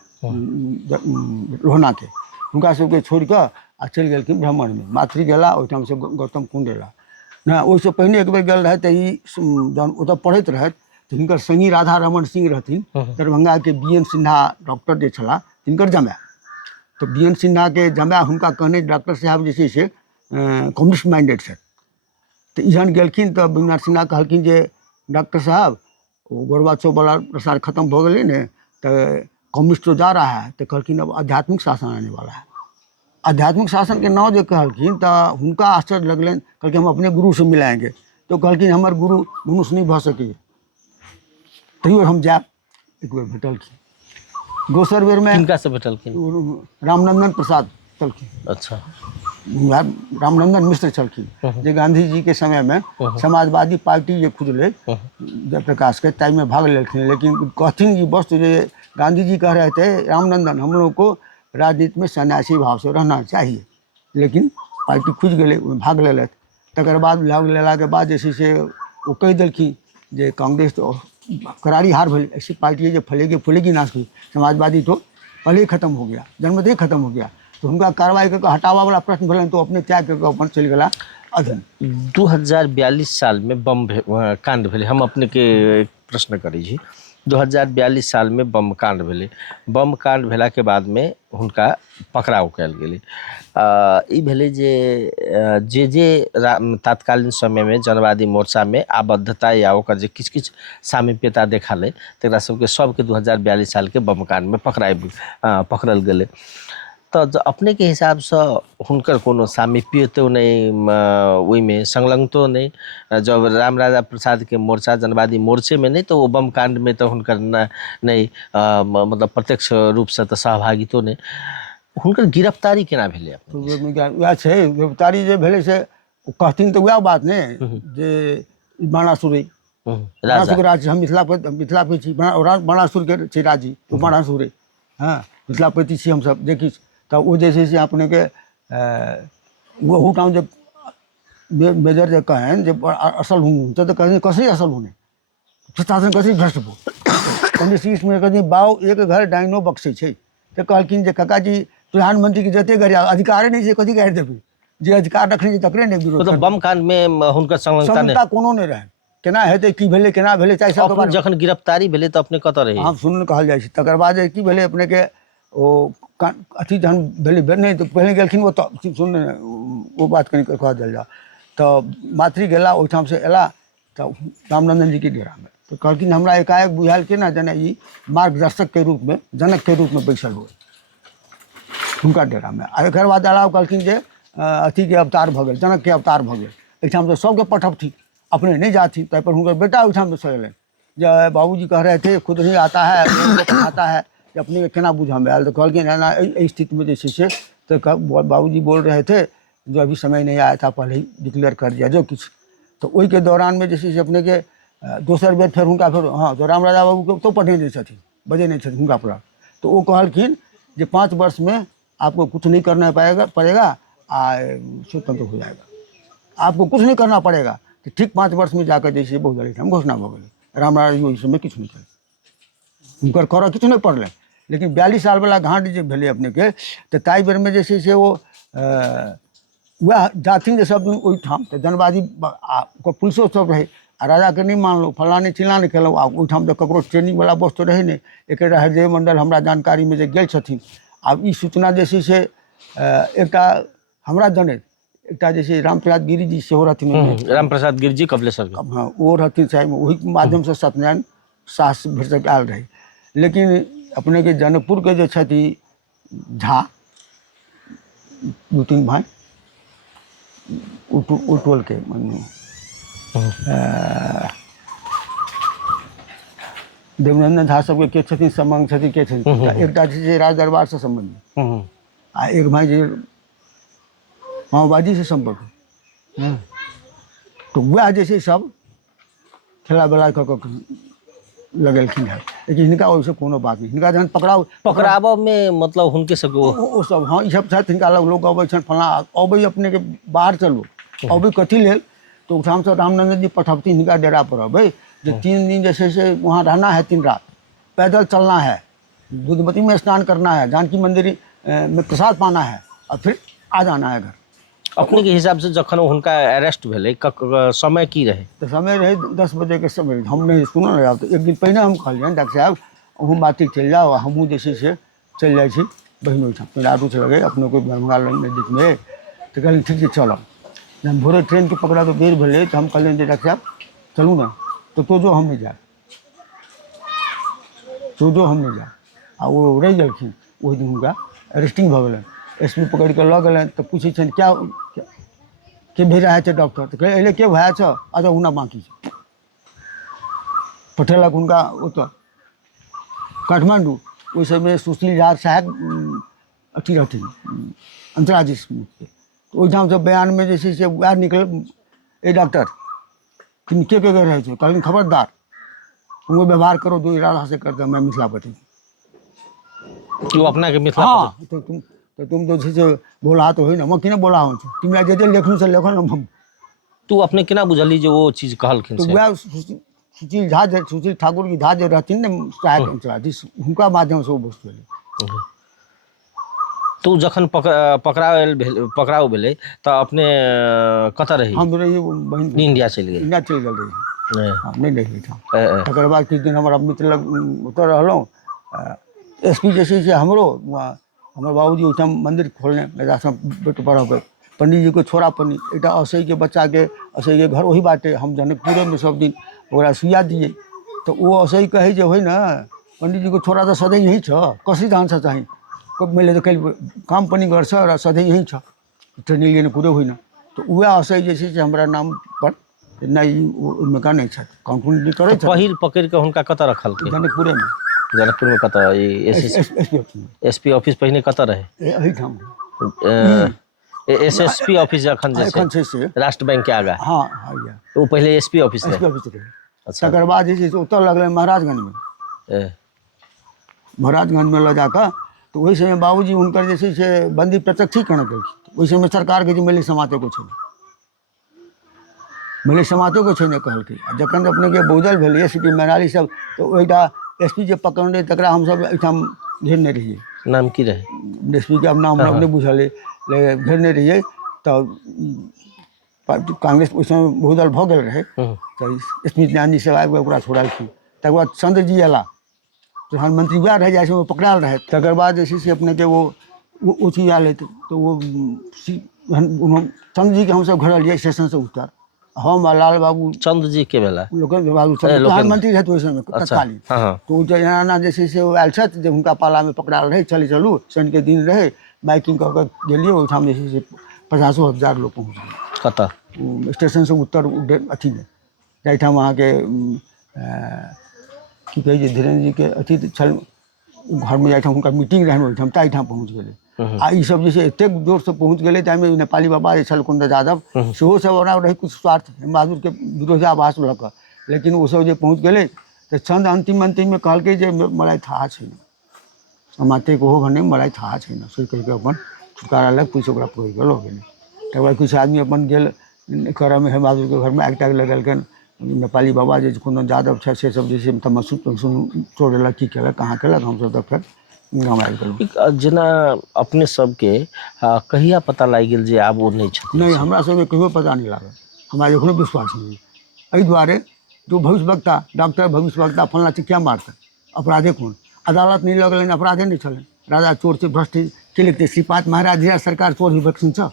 रोहना के, हुनका सबके छोड़ कऽ आ चलि गेलखिन भ्रमण में, मातृ गेला ओहिठाम से गौतम कुंड एला ना, ओहिसँ पहिने एक बेर गेल रहथि, ई जहन ओतऽ पढ़ैत रहथि तऽ हिनकर संगी राधा रमन सिंह रहथिन, दरभंगा के BN सिन्हा डॉक्टर जे छलाह तिनकर जमाय, तो BN सिन्हा के जमाय हुनका कहने डॉक्टर साहब जे छै से कम्युनिस्ट माइंडेड छथि, तो ई जहन गेलखिन तऽ विनाथ सिन्हा कहलखिन जे डॉक्टर साहब वो गोरबाचो वाला प्रसार खत्म हो गए ने, तो कम्युनिस्ट तो जा रहा है, तो कहलखिन अब आध्यात्मिक शासन आने वाला है। आध्यात्मिक शासन के नाम जो कहलखिन तो हुनका आश्चर्य लगलन, कहलखिन हम अपने गुरु से मिलाएंगे, तो कहलखिन हमर गुरु मनुष्य नहीं भऽ सकैए, तैयो हम जाएब। एक बेर भेटलखिन, दोसर बेर में किनका से भेटलखिन? रामनंदन प्रसाद छलखिन। अच्छा रामनंदन मिश्र छलखिन, जे गांधी जी के समय में समाजवादी पार्टी जे खुजलै जयप्रकाश के, ताई में भाग लेलखिन, लेकिन कहथिन ये वस्तु जे गांधी जी कह रहे थे रामनंदन हम लोग को राजनीति में सन्यासी भाव से रहना चाहिए, लेकिन पार्टी खुज गए भाग लेलथि, तकर बाद भाग लेला के बाद जैसे से वो कह देलखिन जे कांग्रेस तो करारी हार भले, ऐसी पार्टी है जो फलेगी फूलेगी ना, समाजवादी तो पहले ही खत्म हो गया, जन्मतः खत्म हो गया, तो उनका कार्रवाई करके हटावा वाला प्रश्न भले तो अपने त्याग करके अपन चल गया अधीन। 2042 साल में बम कांड भेले, हम अपने के एक प्रश्न करी छी, 2042 साल में बम कांड भेले, बम कांड भेला के बाद में हुनका पकड़ाव कयल गेलै, ई भेलै जे जे तत्कालीन समय में जनवादी मोर्चा में आबद्धता या ओकर जे किछु किछु सामीप्यता देखालै तकरा सबके 2042 साल के बम कांड में पकड़ल गेलै, तो अपने के हिसाब से हुनकर कोनो सामीप्य तो नहीं, ओहिमे संलग्नतो नहीं, जब राम राजा प्रसाद के मोर्चा जनवादी मोर्चे में नहीं, तो वो बम कांड में तो हुनकर नहीं मतलब प्रत्यक्ष रूप से तो सहभागितो नहीं, हुनकर गिरफ्तारी केना भेलै? वएह छै गिरफ्तारी जे भेलै से कहथिन तो वएह बात ने जे बाणासुर राज्य, हम मिथिलापति छी, बाणासुर के छै राज्य, ओ बाणासुर हाँ मिथिलापति छी हम सब देखी, तो वो जैसे से अपने के वो ठाम जब मेजर जे कहन जे असल हूँ तो कहीं कसै असल होने प्रशासन कसै भ्रष्ट हो, 1930 में कहीं बाव एक घर डाइनो बक्से छै, तो कहलखिन जे काकाजी प्रधानमंत्री के जते गरी अधिकार नहीं छै, कथी गाड़ि देबै, जे अधिकार रखने छै तकरे ने विरोध। मतलब बम कांड में हुनकर संलग्नता कोनो नहीं रहे, केना हेतै की भेलै केना भेलै, चाहे सब जखन गिरफ्तारी भेलै तो अपने कतऽ रही? हम सुनल कहल जाइ छै, तकर बाद की भेलै अपने के ओ अथी जहन भेलै नहीं तो पहले गेलखिन ओतऽ सुन वो बात कहीं कह देल जा, तो मातृ गेला ओहिठाम से एला तो रामनंदन जी के डेरा में तो कहलखिन हमरा एकाएक बुझायल कि ना जेना ई मार्गदर्शक के रूप में जनक के रूप में बैसल हो हुनका डेरा में आ एकर बाद अलाव कहलखिन जे अथी के अवतार भऽ गेल जनक के अवतार भऽ गेल एहिठाम से सबके पठबथिन अपने नहीं जाती ताहि पर हुनकर बेटा ओहिठाम से एलनि जे बाबूजी कह रहे थे खुद नहीं आता है आता है कि अपने केना बुझामे आयल तो कहलखिन एना एहि स्थिति में जैसे से तो बाबूजी बोल रहे थे जो अभी समय नहीं आया था पहले ही डिक्लेयर कर दिया जो कुछ तो वही के दौरान में जैसे से अपने के दोसर बेर फिर हुनका फिर हाँ तो राम राजा बाबू के तो पढ़े नहीं छथिन बजे नहीं छथिन हुनका पर तो वो कहलखिन जे 5 वर्ष में आपको कुछ नहीं करना पड़ेगा स्वतंत्र हो जाएगा आपको कुछ नहीं करना पड़ेगा कि ठीक 5 वर्ष में जाकर जैसे बहुत हम घोषणा हो गई राम राजा जी समय किछु नहीं करे हुनकर करऽ किछु नहीं पड़लै लेकिन 42 साल वाला घाट जो भेलै अपने के तो ताहि बेर में जैसे से वो वह जाथिन जे सब दिन ओहिठाम तो जनबाजी पुलिसो सब रहे आ राजा के नहीं मानलो फलानी चिल्लानी केलहुँ आ ओहिठाम तो ककरो ट्रेनिंग वाला बस तो रहे नहीं एक हृदय मंडल हमरा जानकारी में जे गेल छथिन आब ई सूचना जे छै से एकटा हमरा जनैत एकटा जे छै रामप्रसाद गिरी जी सेहो रहथिन रामप्रसाद गिरी जी कपिलेश्वर हाँ वो रहथिन साहब वही माध्यम से सत्यनारायण साहस भेटक आयल रहे लेकिन अपने के जनकपुर के जो छथि झा 2-3 भाई उटोल के देवनंदन झा सबके के छथिन सम्बन्ध छथिन के छथिन एकटा छै राज दरबार से संबंधी आ एक भाई जे माओवादी से संपर्क तो वह जैसे सब खेला बेला कऽ लगेलखिन है लेकिन हिनका ओहिसँ कोनो बात नहीं हिनका जहन पकड़ाबऽ में मतलब हुनके सबके ओ सब हाँ ई सब छथि हिनका लग लोग अबै छनि फलाँ अबै अपने के बाहर चलू अबै कथी लेल तो ओहिठाम से रामनंदन जी पठबथिन हिनका डेरा पर अबै जो 3 दिन जैसे से वहाँ रहना है 3 रात पैदल चलना है दूधमती में स्नान करना है जानकी मंदिर में प्रसाद पाना है और फिर आ जाना है घर अपने के हिसाब से जखन हुनका अरेस्ट भेलै समय की रहे तो समय रहे 10 बजे के समय हम नहीं सुनल रहे तो एक दिन पहले हम कहलियनि डॉक्टर साहब अहूँ बाटी चलि जाओ हमहूँ जैसे से चलि जाइ छी बहन ओहिठाम रातू चल गए अपने को दरभंगा नजदीक में तो कहलिन ठीक है चलो जब भोरे ट्रेन के पकड़ा तो देर भेलै तो हम कहलियनि जे डॉक्टर साहब चलू ना तो जो हम नहीं जाए तो जो हम नहीं जाए आ वो रहि गेलखिन ओहि दिन हुनका अरेस्टिंग भऽ गेलनि एसपी पकड़ के लऽ गेलनि तो पूछे छनि क्या के भेजा है डॉक्टर तो कहे अरे के भया छ अच्छा हुना बाकी छै पठेलक हुनका ओतऽ काठमांडू ओहि समय सुशील झा साहब अथी रहथिन अंतराजीश के तो ओहिठाम से बयान में जैसे से वह निकल ए डॉक्टर तुम के रहे छो कहलिन खबरदार तुम व्यवहार करो दो इरादा से करते मैं मिथिलापति तू अपना के मिथिला हाँ तो तुम तो जैसे बोला तो है ना मैं कि बोला हूँ तुम जे जे लेखनु से लेखन हम तू अपने केना बुझली जो वो चीज कहलखिन तो वह सुशील झा सुशील ठाकुर की झा जो रहथिन ने सहायक अंचलाधीश हुनका माध्यम से वो वस्तु भेलै तू जखन पकड़ाओ भेलै तो अपने कतऽ रही हम रही बहन इंडिया चलि गेल इंडिया चलि गेल रही नहीं देखली था तकर बाद किछु दिन हमारा मित्र लग ओतऽ रहलहुँ एसपी जैसे से हमरो हमारे बाबूजी ओहिठाम मंदिर खोलने मेरा सब बेट पढ़ब पंडित जी को छोड़ा पन्नी एक असई के बच्चा के असई के घर वही बाटे हम जनकपुरे में सब दिन ओकरा सुइया दिए तो वो असई कहे जो है ना पंडित जी को छोड़ा तो सदै यही छ कसी धान से चाही कब मिले तो कल काम पनी गर्छ र सधैँ यही छ ट्रेनिंग लिने कुरो होइन तो वह असई जैसे से हमरा नाम पर नहीं उनमें का नहीं छ काउंटिंग करे छ पहिल पकड़ के हुनका कतऽ रखल जनकपुरे में जनकपुर में कतऽ एसपी ऑफिस पहिने कतऽ रहे एहिठाम एसएसपी ऑफिस जखन जे छै राष्ट्र बैंक के आगा हाँ हाँ वो पहले एसपी ऑफिस रहे अच्छा तकर बाद जे छै ओतऽ लगलै महाराजगंज में महाराजगंज में लऽ जाकऽ तो वही समय बाबूजी हुनकर जे छै से बंदी प्रत्यक्षीकरण केलखिन ओहि समय सरकार के जे मिले समाते को छै मिले समाते को छै ने कहलकै जखन अपने के बौदल भेलै सिटी मैनाली सब तो ओहिटा एसपी जे पकड़ने तकरा हमसब एहिठाम घेरने रहिए नाम की रहे एसपी के अब नाम नहीं बुझल है घेरने रहिए तो कांग्रेस उस समय बहुदल भऽ गेल रहे तो स्मृति ईरानी सब आबि कऽ ओकरा छोड़लखिन तकर बाद चंद्र जी अयला प्रधानमंत्री वएह रह जाइ पकड़ायल रहे तकर बाद जे छै से अपने के वो चीज आयल है तो वो चंद्र जी के हमसब घर अलिए स्टेशन से उतर, हम आ लाल बाबू चंद्र जी के बेला लोकेन्द्र बाबू सब लोकेन्द्र। प्रधानमंत्री रहते ओहि समय अच्छा तत्कालीन। हाँ हाँ तो एना जे छै से आयल छथि जे हुनका पालामे पकड़ायल रहै, चलू शनि के दिन रहै, बाइकिंग कऽ कऽ गेलियै, ओहिठाम जे छै से 50,000 लोग पहुँच गेल कतऽ स्टेशन से उत्तर अथीमे, जाहिठाम अहाँके की कहै छै धीरेन्द्र जी के अथी छल घरमे, जाहिठाम हुनका मीटिंग रहनि ओहिठाम, ताहिठाम पहुँच गेलै। आ ई सब जे छै एतेक जोरसँ पहुँच गेलै, ताहिमे नेपाली बाबा जे छल कुन्दन यादव, सेहो सब ओना रहै किछु स्वार्थ बहादुरके विरोधाभास लऽ कऽ, लेकिन ओसब जे पहुँच गेलै तऽ चंद अन्तिममे कहलकै जे मलाई थाहा छैन, मातेके ओहो भने मलाई थाहा छैन, से कहि कऽ अपन छुटकारा लग पुलिस ओकरा पकड़ि कऽ लऽ गेलै। तकर बाद किछु आदमी अपन गेल करऽमे बहादुरके घरमे आगि तागि लगेलकनि, नेपाली बाबा जे कुन्दन यादव छथि से सब जे छै तमस्सू तोड़ेलक, की केलक कहाँ केलक, हमसब तऽ फेर गाँव आबि गेलहुँ। जेना अपने सबके कहिया पता लागि गेल जे आब ओ नहीं छथिन? नहीं, हमरा सबके कहियो पता नहीं लागल, हमरा एखनो विश्वास नहीं। एहि दुआरे जो भविष्यवक्ता डॉक्टर भविष्यवक्ता फलना चीज क्या मारतै, अपराधे कोन, अदालत नहीं लऽ गेलनि, अपराधे नहीं छलनि, राजा चोर से भ्रष्ट के लिखते, श्रीपाद महाराज जी सरकार चोर ही वैक्सीन छ,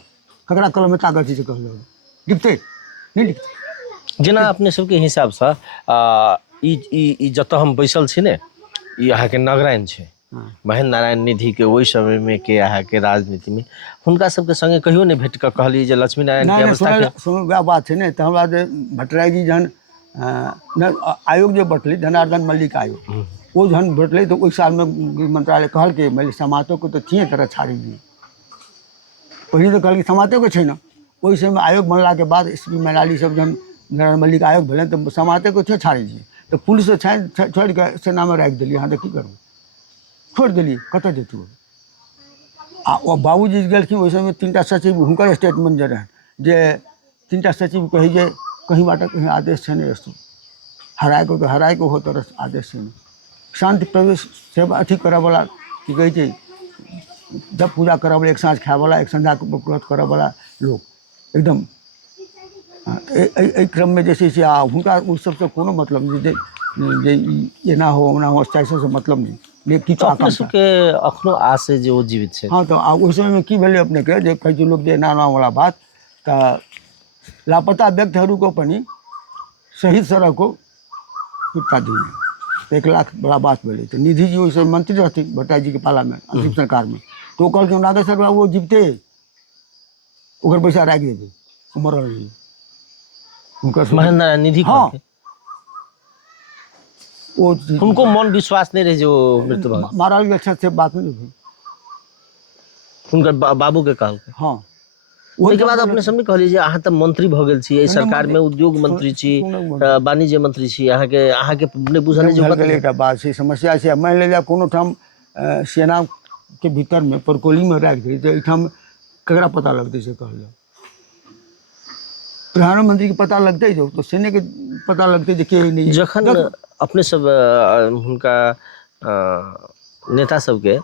ककरा कलम में ताकत छै कहल लिखते नहीं लिखते। जेना अपने सबके हिसाबसँ ई जतऽ हम बैसल छी ने, ई अहाँके नगराइन छै, महेंद्र नारायण निधि के ओहि समय में के अहाँके राजनीति में हुनका सबके संगे कहियो नहीं भेट कऽ कहलिए जे लक्ष्मी नारायण के अवस्था के? सुनू वएह बात छै ने, तऽ हमरा जे भट्टराई जी जहन आयोग जे बटलै जनार्दन मल्लिक आयोग, वो जहन बटलै तो ओहि साल में गृह मंत्रालय कहलकै मैले समातो को तो थिए तरह छाड़ी दिए, पहले तो कहलकै समातो के छै न, ओहि समय आयोग बनला के बाद एसपी मैनाली सब जहन जनार्दन मल्लिक आयोग भेलै तऽ समाते को छे छाड़ी दिए, तो पुलिस छोड़ि कऽ सेना में राखि देलिए, अहाँ तऽ की करू, छोड़ि देलिए, कतऽ जेतू। आ ओ बाबूजी गेलखिन ओहि समय 3टा सचिव हुनकर स्टेटमेंट जे रहनि जे 3टा सचिव कही जे कहीं बाट कहीं आदेश छै नहीं, यस्तो हराएको हो तर आदेश छै नहीं, शांति प्रवेश सेवा अथी करऽवला की कहै छै जब पूजा करऽवला, एक साँझ खायवला, एक संध्या व्रत करऽवला लोग एकदम एहि क्रममे जे छै से हुनका ओहि सबसँ कोनो मतलब नहीं जे एना हो ओना हो, से मतलब नहीं। अपने सबके अखनो आस है जे वो जीवित छै? हाँ, तो उस समय में की भेलै अपने के जे कहै छै लोग जे एना वाला बात, तऽ लापता व्यक्तिहरूको पनि शहीद सड़क को फिरता दिए, 1 लाख बड़ा बात भेलै। तऽ निधि जी ओहि समय मंत्री रहथिन भट्टराई जी के पाला में अंतिम सरकार में, तो ओ कहलखिन नागेश्वर बाबू वो जीवते ओकर पैसा राखि देबै, मरल रही हुनकर महेंद्र नारायण निधि? हाँ, वो उनको मन विश्वास नहीं रहे जो मृत्यु भऽ मारल गेल छथि से बात नहीं भेल, हुनकर बाबू के कहलकै। हाँ, ओहिके बाद अपने सब कहलिए जे अहाँ तऽ मंत्री भऽ गेल छी, एहि सरकार में उद्योग मंत्री छी, वाणिज्य मंत्री छी, अहाँके नहि बुझल जे एकटा बात छै, समस्या छै, मान लिअ कोनो ठाम सेना के भीतर में परकोली में राखि दी तऽ एहिठाम ककरा पता लगतै से कहल जाउ, प्रधानमंत्री के पता लगतै जो तो सेना के पता लगतै जे के नहीं। जखन अपने सब हुनका नेता सबके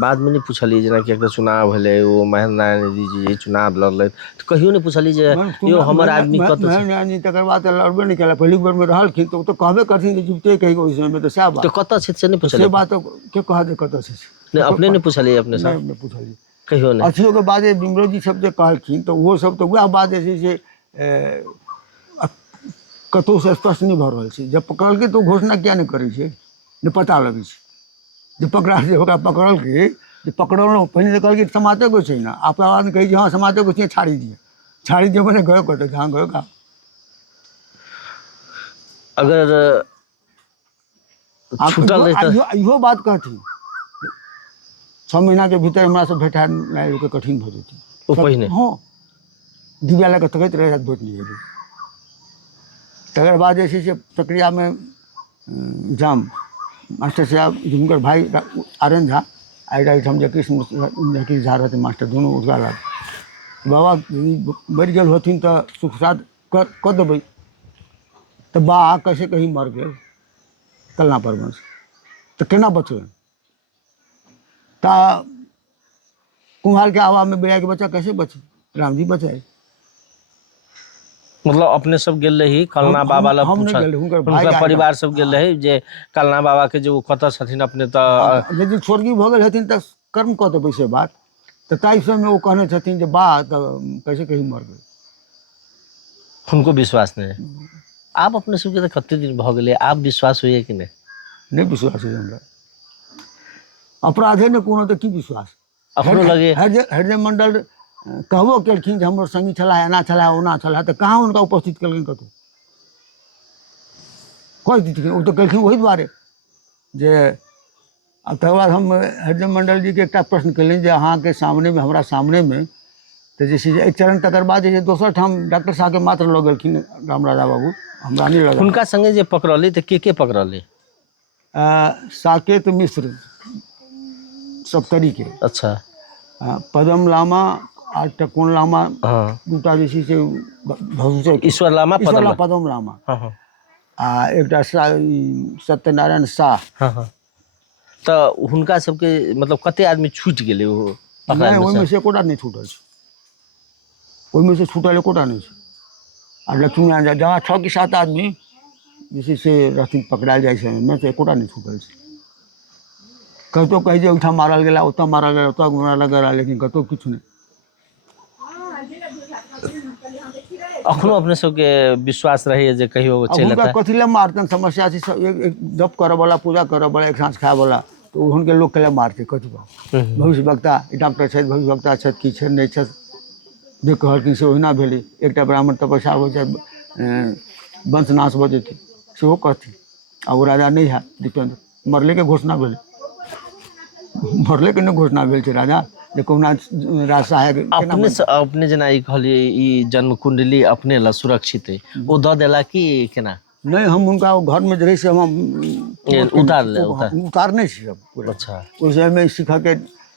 बाद में नहीं पूछलिए, जेना कि एकटा चुनाव भेलै, वो महेंद्र नारायण निधि जी चुनाव लड़लै, तो कहियो नहीं पूछलिए जे यो हमर आदमी कतऽ छै? महेंद्र नारायण जी तकर बाद लड़बे नहीं केला, पहिली बेर में रहलखिन तो कहबे करथिन जे जीवते कहि ओहि समय में, तो सएह बात। तो कतऽ छै से नहीं पूछलिए? से बात के कहा दे कतऽ छै नहीं, अपने नहीं पूछलिए? अपने सब नहीं पूछलिए कहियो नहीं? अथियों के बाद बिमलो जी सब जे कहलखिन तो वो सब तो वह बात जे छै से कतहु से स्पष्ट नहीं भऽ रहल छै, जब पकड़लकै तो घोषणा किया नहीं करै छै, नहीं पता लगै छै, जे पकड़ा जे ओकरा पकड़लकै जे पकड़लहुँ पहिने तऽ कहलकै समाते को छै ना, आपका बाद कहै छै हाँ समाते को छै, छाड़ी दिए मैंने गयो कतऽ जहाँ गयो का। अगर छूटल रहितै इहो बात कहथिन 6 महीना के भीतर हमरा से भेटाइ के कठिन भऽ जेतै, ओ पहिने? हाँ, डिबिया लऽ कऽ तकैत रहे वोट नहीं हेबै। तकर बाद जे छै से प्रक्रिया में जाम मास्टर साहब हुनकर भाई आर्यन झा एहिठाम जगदीश झा रहथिन मास्टर, दुनू उठा लग बाबा मरि गेल होथिन तऽ सुख साथ कऽ देबै, तऽ बा कैसे कहीं मर गेल कलना परवंश तऽ केना बचल, तऽ कुम्हार के आवा में बेड़ा के बच्चा कैसे बचे, राम जी बचाए। मतलब अपने सब गेल रही कलना बाबा लग पूछल, हुनकर परिवार सब गेल रही जे कलना बाबा के जो कतऽ छथिन, अपने तऽ यदि स्वर्गीय भऽ गेल हथिन तऽ कर्म कऽ देबै से बात, तो ताई समय वो कहने छथिन जे बा तो कैसे कहीं मर गए। उनको विश्वास नहीं है। आप अपने सबके तो कते दिन भ गए, आप विश्वास हुए कि नहीं? नहीं विश्वास है हमरा। अपराधे ने कोनो तो की विश्वास। अपनो लगे हृदय मंडल कहबो केलखिन जे हमर संगी छला, एना छला, ओना छला, तो कहाँ उनका उपस्थित केलखिन कतौ? कह दीथिन वो तो केलखिन वही दुआरे जे। अब तकर बाद हम हृदय मंडल जी के एक प्रश्न कलियनि जे अहाँके सामने में, हमरा सामने में, तो जैसे एक चरण तकर बाद जे दोसर ठाम डॉक्टर साहब के मात्र लऽ गेलखिन राम राजा बाबू, हमरा नहीं लगा। उनका संगे जे पकड़ले तो के पकड़ले? साकेत मिश्र सप्तरी के, अच्छा। पदम लामा आ टकोन लामा, हाँ। दूटा जे छै से भविष्य ईश्वर लामा, पदम लामा, हाँ हाँ, आ एकटा सत्यनारायण शाह। हाँ हाँ। तो हुनका सबके मतलब कते आदमी छूट गेले वो पकड़ा में? ओहिमे से एकोटा नहीं छूटल छै, ओहिमे से छूटल एकोटा नहीं छै। आ लक्ष्मी जहाँ 6 की 7 आदमी जे छै से रहथिन पकड़ायल जाइ छै, में से एकोटा नहीं छूटल छै। कतौ कहे जे ओहिठाम मारल गेला, ओतऽ मारल गेला, ओतऽ मारल गेला, लेकिन कतौ किछु नहीं। अखनो अपने सबके विश्वास रही जे कहियो चलि हुनका अतै? कथी लए मारतन? समस्या छै एक जप करऽ वाला, पूजा करऽ वाला, एक साँझ खाय वाला, तो हुनके लोग के मारते कथी बा? भविष्य वक्ता डॉक्टर छथि, भविष्य वक्ता छथि, की छथि नहीं छथि, जे कहलखिन से ओहिना भेलै। एकटा ब्राह्मण तपस्या होइ छै वंशनाश भऽ जेतै सेहो कहथिन, आ ओ राजा नहीं है दीपेंद्र, मरले के घोषणा भेलै, मरले के नहीं घोषणा भेल छै राजा जे कहुना राज सहायक। अपने जना ई कहलिए ई जन्म कुंडली अपने ला सुरक्षित है, वो दऽ देला कि केना? नहीं, हम उनका घर में रही से हम उतार नहीं छी अब। अच्छा। उस समय में सिखा के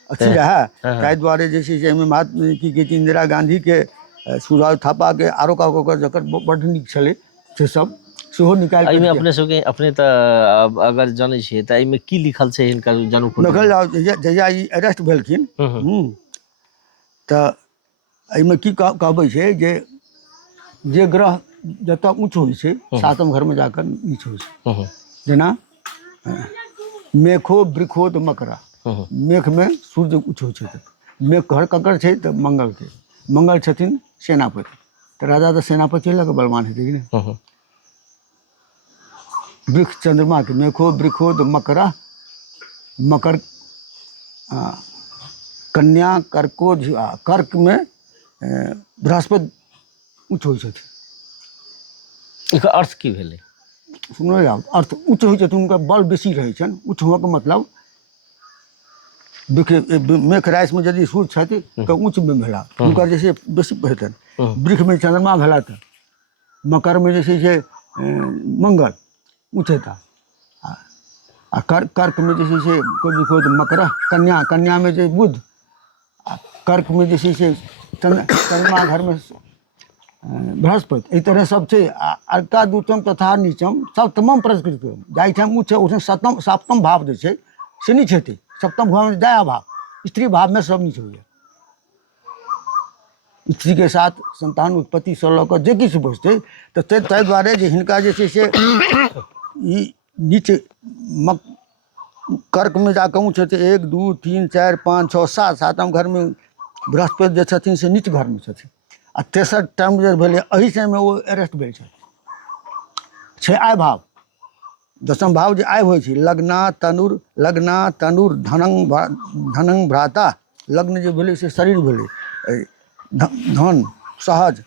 अच्छी रहा, ताहि दुआरे जे छै से एहिमे महात्मा की कहै छै इंदिरा गांधी के, सूरज थापा के, आरो का जकर बड्ड नीक छलै से सब सेहो निकाल के। अपने सबके अपने तो अगर जानै छियै तऽ एहिमे की लिखल छै हिनकर जन्म कुंडली? देखल जाओ जहिया ई अरेस्ट भेलखिन तऽ एहिमे की कहबै छै जे ग्रह जतऽ उच्च होइ छै, 7म घर में जाकर नीच होइ छै। जेना मेखो वृखोद मकरा, मेघ में सूर्य उच्च होइ छै, मेघ घर ककर छै तऽ मंगल के, मंगल छथिन सेनापति, तऽ राजा तऽ सेनापति लऽ कऽ बलवान हेतै कि नहीं? वृक्ष चंद्रमा के, मेखो वृखोद मकरा, मकर कन्या कर्को, कर्क में बृहस्पति उच्च होइ छथिन। एकर अर्थ की भेलै? सुनो यार, अर्थ उच्च होइ छथिन, हुनका बल बेसी रहै छनि। उच्च होके मतलब देखिए मेघ राशि में यदि सूर्य छथि तऽ उच्च में भेला, हुनकर जे छै बेसी हेतनि। वृक्ष में चंद्रमा भेला तऽ, मकर में जे छै से मंगल उच्च हेता, आ कर्क में जे छै से मकर, कन्या में जे बुध, आ कर्क में जे छै से चंद्रमा घर में बृहस्पति। एहि तरह सब छै। अर्का दूतम तथा नीचम सप्तमम प्रकृत, जाहिठाम उच्च ओहिठाम 7म भाव जे छै से नीच हेतै। 7म भाव में दया भाव, स्त्री भाव में सब नीच होइए। स्त्री के साथ संतान उत्पत्ति से लऽ कऽ जे किछु बचतै, तऽ ताहि दुआरे जे हिनका जे छै से ई नीच कर्क में जाकऽ उच्च हेतै। 1 2 3 4 5 6 7, 7म घर में बृहस्पति जे छथिन से नीच घर में छथिन। आ तेसर टाइम जे भेलै एहि समय वो अरेस्ट भेल छै आय भाव, 10म भाव जे आय होइ छै, लग्ना तनुर धनंग भ्राता, लग्न जे भेलै से शरीर भेलै, धन सहज,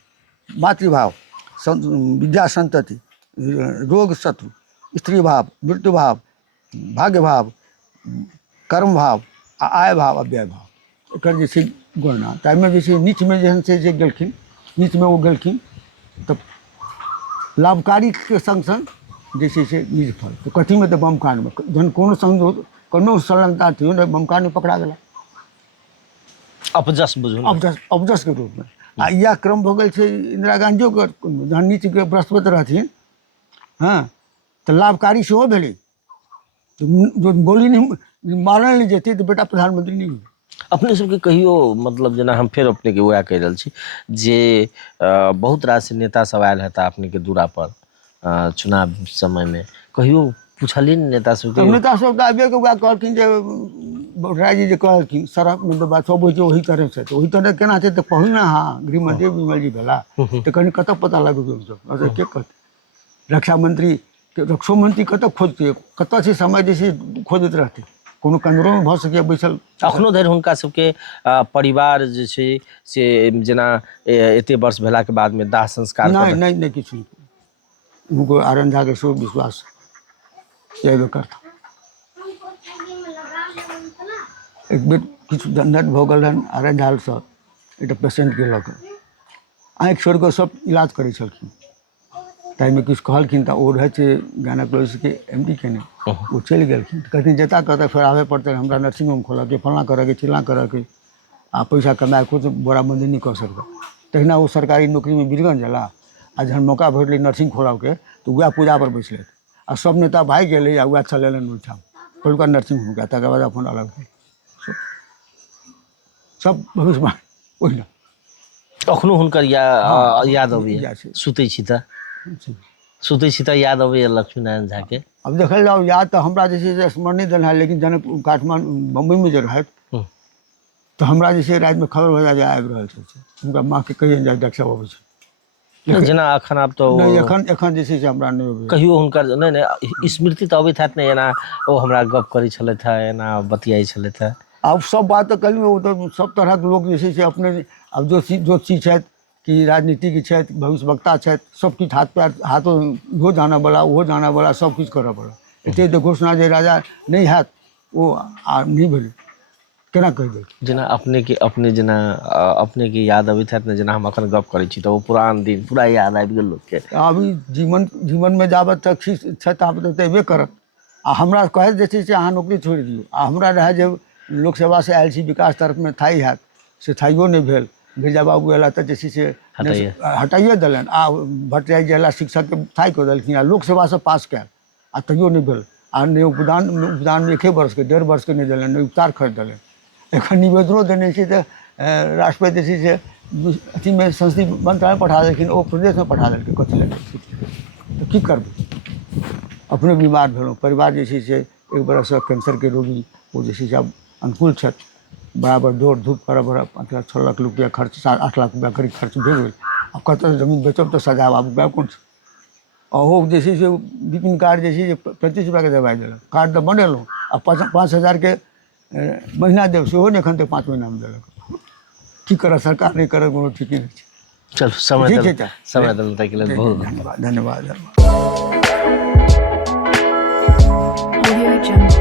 मातृभाव, विद्या संतति, रोग शत्रु, स्त्री भाव, मृत्यु भाव, भाग्य भाव, कर्म भाव, आ आय भाव, अव्यय भाव, एकर जे छै गणना। ताहिमे जे छै नीच में जेहन छै जे गेलखिन, नीच में वो गेलखिन तऽ लाभकारी के संग संग जे छै से निज फल। तो कथी में? तऽ बमकांड में, जहन कोनो संलग्नता थी बमकांड में पकड़ा गेला, अपजस बुझू, अपजस के रूप में। आ यह क्रम भऽ गेल छै इंदिरा गांधियो के, जहन नीच के बृहस्पति रहथिन, हाँ, तो लाभकारी सेहो भेलै। जो गोली नहीं मारल नहीं जेतै तो बेटा प्रधानमंत्री नहीं हुई। अपने सबके कहियो मतलब जेना हम फिर अपने के वएह कहि रहल छी जे बहुत रास नेता सब आयल हेता अपने के दूरा पर चुनाव समय में, कहियो पूछलिन नेता सबके नेता सब तऽ आबे के कहलखिन जे राय जी कहलखिन सड़क में तो बात सब होइ छै ओही तरह से तो ओही तरह केना छै तऽ कहू ना हाँ गृह मंत्री विमल जी भेला तऽ कनि कतऽ पता लगबै सब के कहतै रक्षा मंत्री रक्षो मंत्री कतऽ खोजतै कतऽ छै समय जे छै खोजैत रहतै कोनो केंद्रो में भऽ सकैए बैसल अखनो धरि हुनका सबके परिवार जे छै से जेना एते वर्ष भेला के बाद में दाह संस्कार नहीं किछु उनको आनंद झा के सो विश्वास येबे करता एक बेर किछु झंझट भऽ गेल रहनि आनंद झा सँ एकटा पेशेंट के लऽ कऽ आँखि छोड़ि कऽ सब इलाज करै छलखिन ताहिमे किछु कहलखिन तऽ ओ रहै छै गायनेकोलॉजिस्ट के MD केने वो चलि गेलखिन तऽ कहथिन जता कहता फेर आबे पड़तै हमरा नर्सिंग होम खोलऽ के फलना करऽ के चिल्ला करऽ के आ पैसा कमाए खुद बोराबंदी नहीं कर सकता तहिना वो सरकारी नौकरी में बिरगन जाला आ जहन मौका भेटलै नर्सिंग खोलऽ के तऽ वएह पूजा पर बैसले आ सब नेता भागि गेलै आ वएह चलेलनि ओहिठाम पहिलुका नर्सिंग होम के तकर बाद अपन अलग भेल सब भविष्यवाणी ओहिना अखनो हुनकर याद अबैया याद छै। सुतै छी तऽ याद अबैया लक्ष्मीनारायण झा के अब देखल जाओ याद तो हमरा जे छै से स्मरण नहीं देना है लेकिन जनक काठमांडू बम्बई में जो रहत तो हमरा जे छै रात में खबर भऽ जाइ आबि रहल छै हुनका माँ के कहियन जाए डॉक्टर साहब अबै छै जेना अखन आब तो नहीं एखन जे छै से हमरा नहीं अबै कहियो हुनकर नहीं स्मृति तऽ अबैत हैत ने एना ओ हमरा गप करै छलथि है एना बतियाई छलथि है अब सब बात तो कहियो तो सब तरह के लोग जे छै से अपने अब जो चीज छथि कि राजनीतिक छथि भविष्यवक्ता छथि सब किछु हाथ पैर हाथों इहो जाना वाला ओहो जाना वाला सब किछु करऽ पड़ल एते तो घोषणा जे राजा नहीं हैत ओ नहीं भेलै केना कहि देल जेना अपने जेना अपने के याद अबैत हैत ने जेना हम अखन गप करै छी तऽ ओ पुरान दिन पूरा याद आबि गेल लोकके अभी जीवन में जाबत तक छै ताबत तऽ अयबे करत आ हमरा कहैत जे छै से अहाँ नौकरी छोड़ि दियौ आ हमरा रहै जे लोकसेवा से आयल छी विकास तरफ में थाई हैत से थाइयो नहीं भेल गिरजा बाबू एला तऽ जे छै से हटाइए देलनि आ भट्टाचार्य जी एला शिक्षक के थाई कऽ देलखिन आ लोकसेवा से पास कयल आ तैयो नहीं भेल आ नहि उपदान में 1 वर्ष के 1.5 वर्ष के नहीं देलनि नहि उपचार खर्च देलनि एखन निवेदनो देने छी तऽ राष्ट्रपति जे छै से अथी में संसदीय मंत्रालय पठा देलखिन ओ प्रदेश में पठा देलकै कथी लए तऽ की करबै अपने बीमार भेलहुँ परिवार जे छै से 1 बरससँ कैंसर के रोगी ओ जे छै से आब अनुकूल छथि बराबर दौड़ धूप करऽ 5 लाख 6 लाख रुपया खर्च 8 लाख रुपया करीब खर्च भेल गेल आब कतऽ जमीन बेचब तऽ सजाब आब उपाय कोन छै ओहो जे छै से विपिन कार्ड जे छै से 35 रुपया के दबाइ देलक कार्ड तऽ बनेलहुँ आ 5,000 के महीना देब सेहो नहि एखन तक 5 महीना में देलक की करऽ सरकार नहीं करऽ कोनो ठीके नहीं छै चलो समय देलहुँ ताहि के लेल बहुत धन्यवाद Audio Jungle.